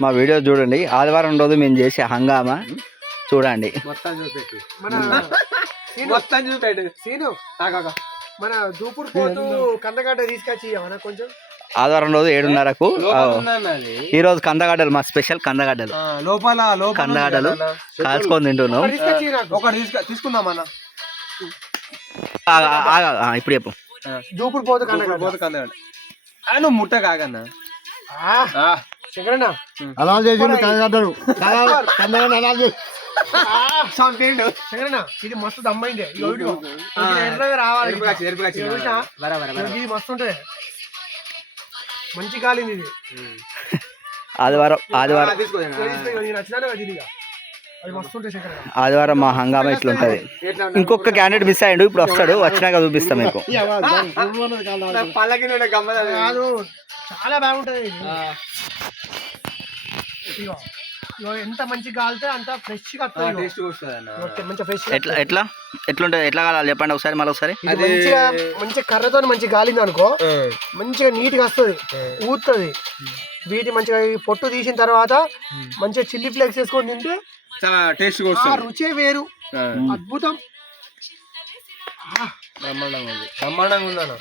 మా వీడియో చూడండి. ఆదివారం రోజు మేము చేసే హంగామా చూడండి. మన దూపుడు పోతూ కందగడ్డ తీసుకొచ్చి కొంచెం ఆదివారం రోజు 7:30కు ఈ రోజు కందగడ్డలు మా స్పెషల్ కందగడ్డలు కందగడ్డలు కాల్చుకొని తింటున్నాం. తీసుకుందామన్నా ఇప్పుడు చెప్పు. దూపుడు పోతూ కందగడ్డ నువ్వు ముట్ట కాకన్నా అలా చేసిండు కందగడ్డలు ఇది మస్తు దమ్మైంది రావాలి ఇది మస్తు ఉంటది మంచి కాలింది ఇది ఆదివారం మా హంగామా ఇట్లుంటది. ఇంకొక క్యాండిడేట్ మిస్ అయ్యాడు, ఇప్పుడు వస్తాడు, వచ్చినాక చూపిస్తాం మీకు. చాలా బాగుంటది ఎంత మంచి కాలితే అంత ఫ్రెష్ గా ఎట్లుంటది ఎట్లా కావాలి చెప్పండి ఒకసారి. మళ్ళీ ఒకసారి మంచిగా కర్రతో మంచి గాలింది అనుకో మంచిగా నీట్ గా వస్తుంది, ఊతుంది. వీటి మంచిగా పొట్టు తీసిన తర్వాత మంచిగా చిల్లీ ఫ్లేక్స్ వేసుకొని తింటే చాలా టేస్ట్ గా రుచే వేరు, అద్భుతం. బ్రహ్మాండంగా ఉందన్న.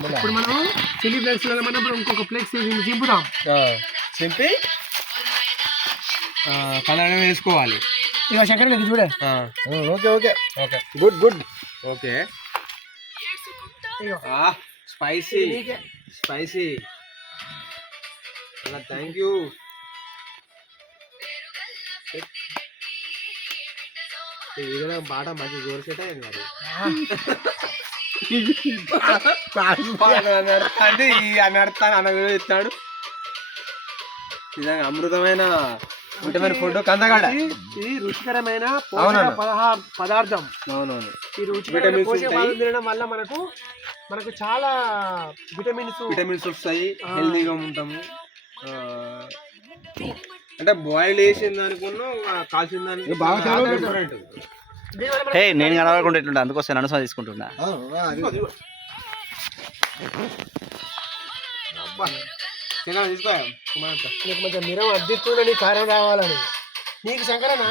ఇప్పుడు మనం చిల్లీ ఫ్లేక్స్ మనం ఇంకొక ఫ్లేక్స్ చింపుదాం. చింపి కలర్ వేసుకోవాలి. ఇక శంకర్ ఇది చూడే. Okay okay okay good good okay. Spicy spicy thank you. బాట మంచి జోరు సెట్ అయింది మరి. అనర్థాన్ని అనగా ఇస్తాడు. నిజంగా అమృతమైన ఫుడ్ కందగడ్డ. ఇది రుచికరమైన పదార్థం. అవునవును. ఈ రుచికరమైన పోషకాలు తినడం వల్ల మనకు చాలా విటమిన్స్ వస్తాయి, హెల్దీగా ఉంటాము. అంటే బాయిల్ వేసిన దానికన్నా కాల్చిన దానికి బాగా డిఫరెంట్. నేను కనబడకుండా ఎట్లుంటా, అందుకోసం నన్ను తీసుకుంటున్నా. నీకు మంచిగా మిరం అద్దెత్తున్నా నీ కారం రావాలని. నీకు శంకరన్న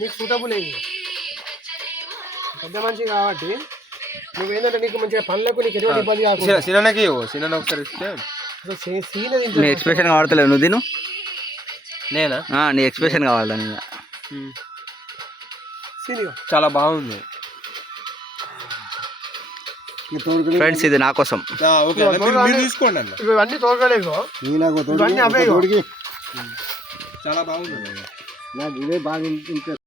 నీకు సూటబుల్ అయ్యి పెద్ద మనిషి కాబట్టి నువ్వేంటంటే నీకు మంచిగా పనులకు నీకు ఎటువంటి ఇబ్బంది కాకుండా నీ ఎక్స్ప్రెషన్ కావడతలేవు నువ్వు తిను. నేనా నీ ఎక్స్ప్రెషన్ కావాలి. చాలా బాగుంది ఫ్రెండ్స్, ఇది నా కోసం. తీసుకోండి. ఇవన్నీ తోడలేదు, చాలా బాగుంది. నాకు ఇదే బాగా